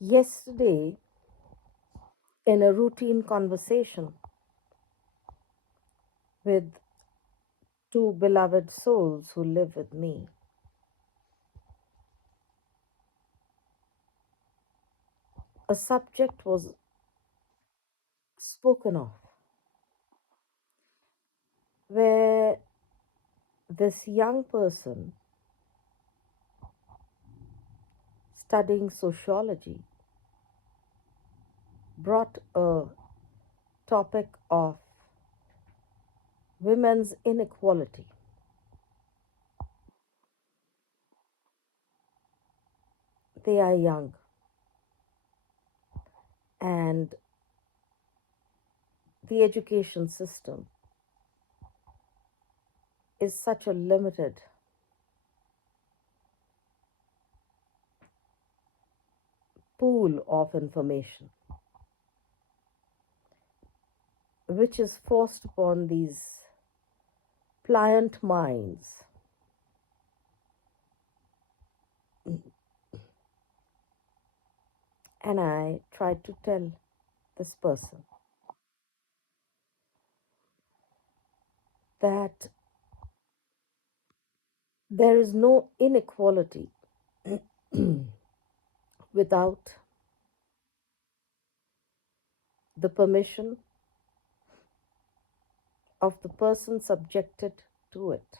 Yesterday, in a routine conversation with two beloved souls who live with me, a subject was spoken of where this young person studying sociology brought a topic of women's inequality. They are young and the education system is such a limited pool of information which is forced upon these pliant minds. And I tried to tell this person that there is no inequality without the permission of the person subjected to it.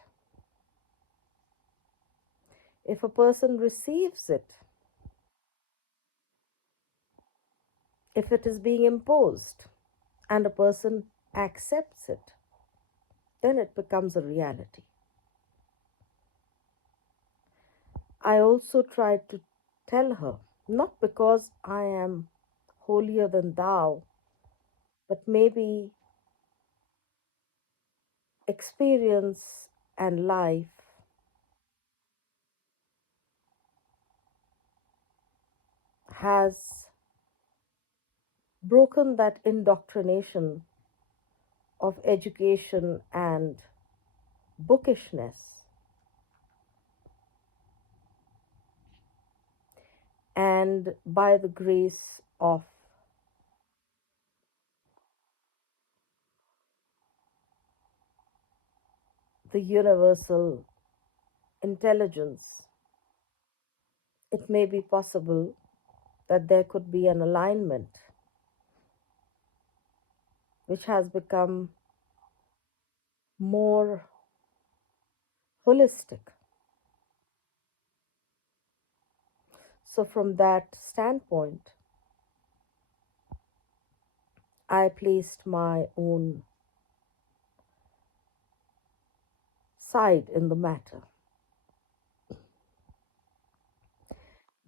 If a person receives it, if it is being imposed, and a person accepts it, then it becomes a reality. I also tried to tell her, not because I am holier than thou, but maybe experience and life has broken that indoctrination of education and bookishness. And by the grace of the universal intelligence, it may be possible that there could be an alignment which has become more holistic. So, from that standpoint, I placed my own side in the matter.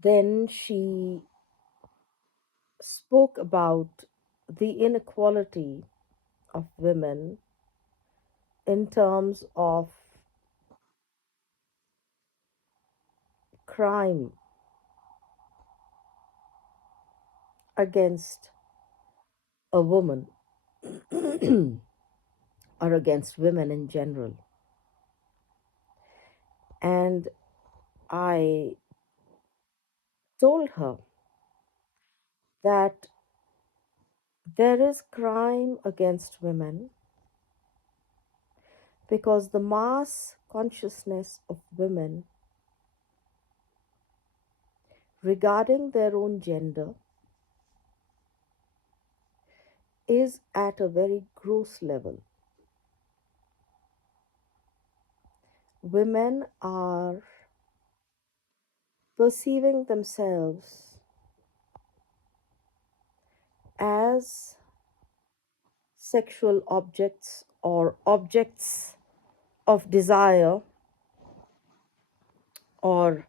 Then she spoke about the inequality of women in terms of crime against a woman or against women in general. And I told her that there is crime against women because the mass consciousness of women regarding their own gender is at a very gross level. Women are perceiving themselves as sexual objects or objects of desire or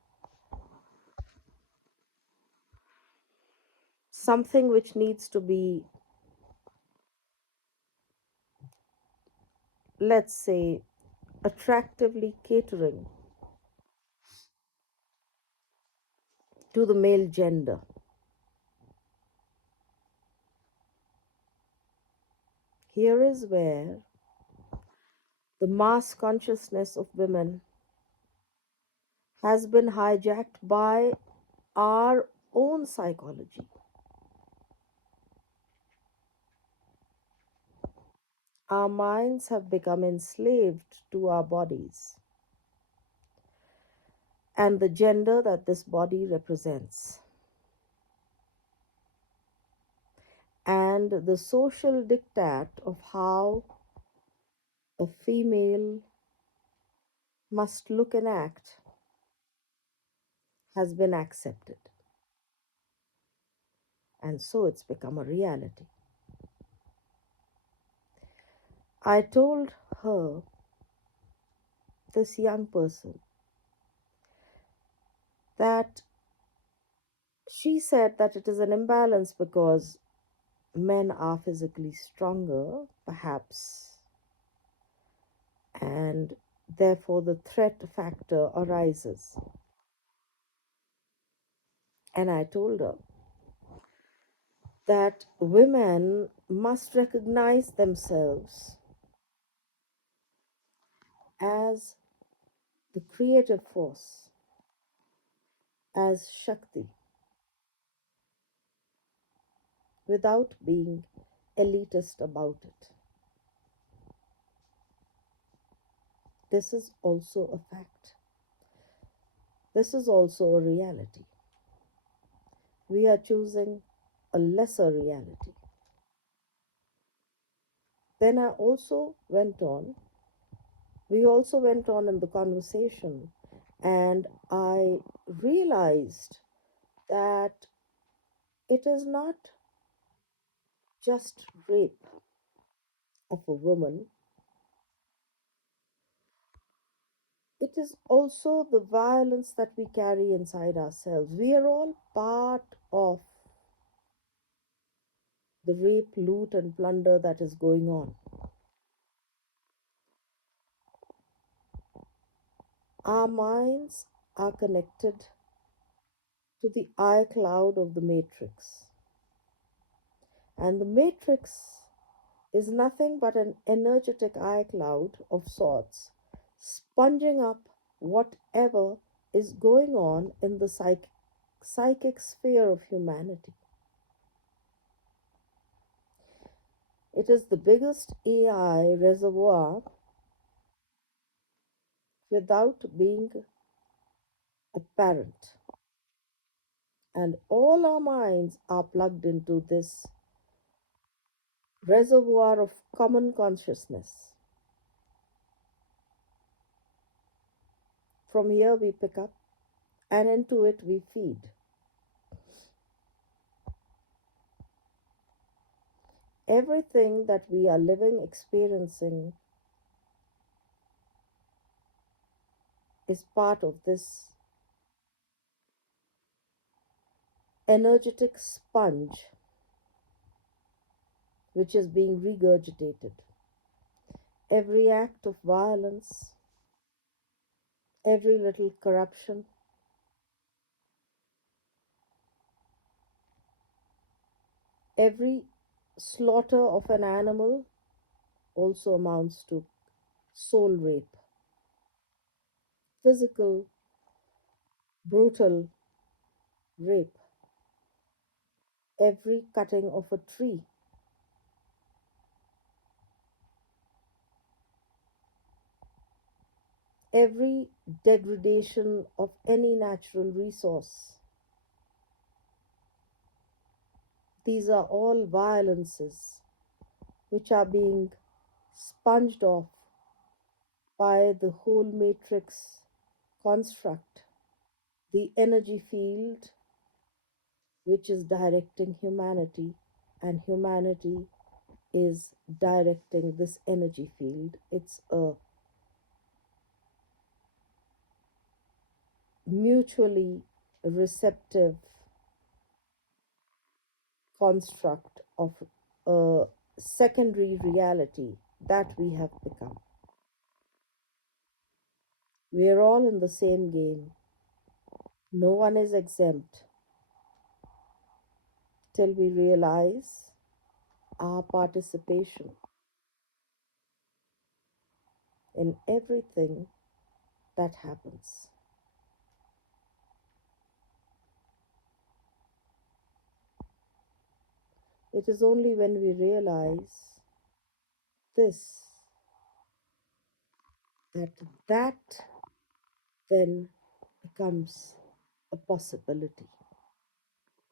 something which needs to be, let's say, attractively catering to the male gender. Here is where the mass consciousness of women has been hijacked by our own psychology. Our minds have become enslaved to our bodies and the gender that this body represents. And the social diktat of how a female must look and act has been accepted. And so it's become a reality. I told her, this young person, that she said that it is an imbalance because men are physically stronger, perhaps, and therefore the threat factor arises. And I told her that women must recognize themselves as the creative force, as Shakti, without being elitist about it. This is also a fact. This is also a reality. We are choosing a lesser reality. Then we also went on in the conversation, and I realized that it is not just rape of a woman, it is also the violence that we carry inside ourselves. We are all part of the rape, loot, and plunder that is going on. Our minds are connected to the iCloud of the matrix. And the matrix is nothing but an energetic iCloud of sorts, sponging up whatever is going on in the psychic sphere of humanity. It is the biggest AI reservoir without being apparent. And all our minds are plugged into this reservoir of common consciousness. From here we pick up, and into it we feed. Everything that we are living, experiencing, is part of this energetic sponge which is being regurgitated. Every act of violence, every little corruption, every slaughter of an animal also amounts to soul rape, physical, brutal rape. Every cutting of a tree, every degradation of any natural resource. These are all violences which are being sponged off by the whole matrix construct, the energy field which is directing humanity, and humanity is directing this energy field. It's a mutually receptive construct of a secondary reality that we have become. We are all in the same game. No one is exempt till we realize our participation in everything that happens. It is only when we realize this that that then becomes a possibility.